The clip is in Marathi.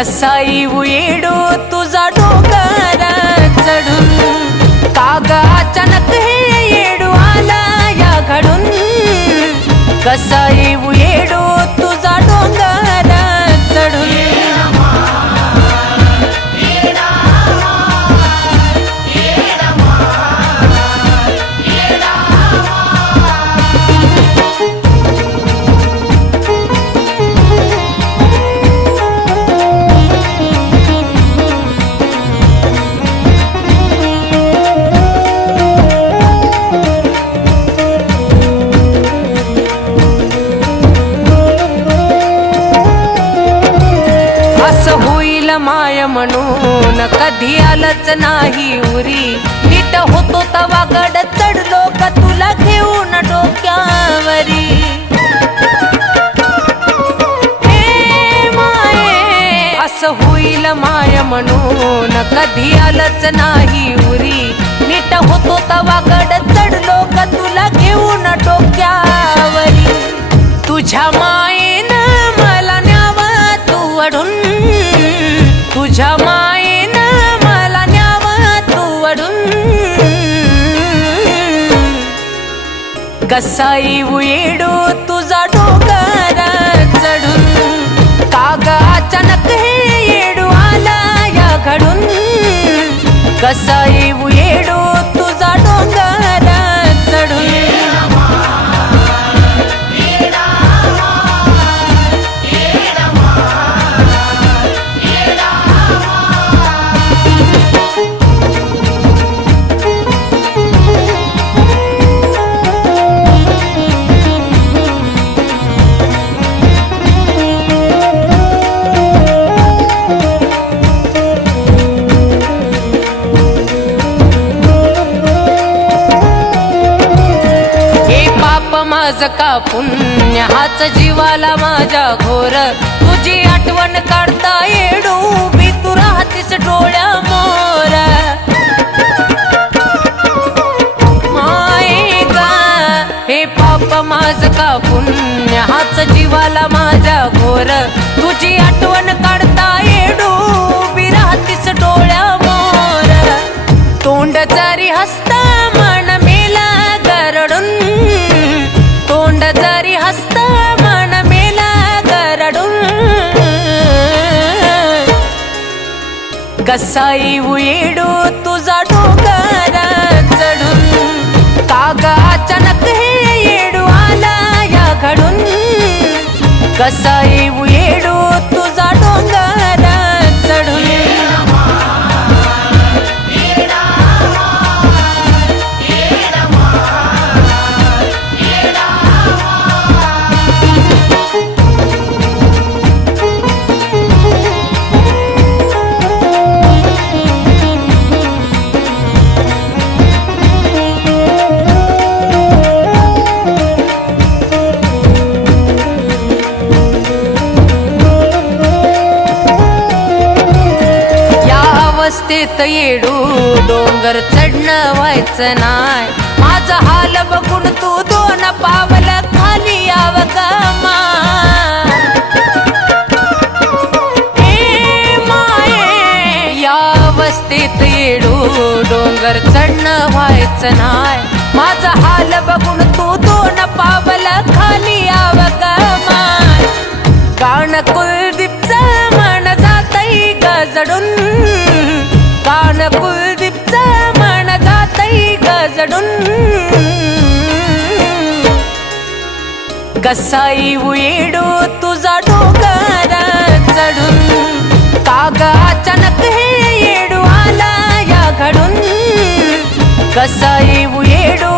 कसा येऊ येडो तुझा डोंगर चढून काग अचानक हे येडू आला या घडून कसा येऊ येडो तुझा डोंगर चढून माय म्हणून कधी आलंच नाही उरी नीट होतो तवा गड चढलो का तुला घेऊन डोक्यावरी हे माये असं होईल माय म्हणून कधी आलंच नाही उरी नीट होतो तवा गड चढलो का तुला घेऊन डोक्यावरी तुझ्या मायेनं मला न्यावा तू अडून तुझ्या मायेनं मला न्यावा तू वडून कसा येऊ येडो तुझा डोंगर चढून काग अचानक हे येडू आला या घडून कसा येऊ येडो तुझा डोंगर चढून माझ का पुण्य हाच जीवाला माझ्या घोर तुझी आठवण काढता येडू मी तू राहतीस डोळ्या मोर माय गा हे पाप माझ का पुण्य हाच जीवाला माझ्या घोर तुझी आठवण काढता येडू मी राहतीस डोळ्या मोर तोंड जरी हसता मन मेला गरडून तोंड जरी हसता मन मेला गरडून कसा येऊ येडो तुझा डोंगर चढून काग अचानक हे येडू आला या घडून कसा येऊ येडो तुझा डोंगर चढून अवस्थेत येडू डोंगर चढणं व्हायचं नाय माझा हाल बघून तू दोन पावल खाली याव गमा हे माये या अवस्थेत येडू डोंगर चढणं व्हायचं नाय माझा हाल बघून तू दोन पावल खाली याव गमा कान कुलदीपचं मन जातई गजडून कान कुलदीपचं मन जातई गजडून कसा येऊ येडो तुझा डोंगर चढून काग अचानक हे येडू आला या घडून कसा येऊ येडो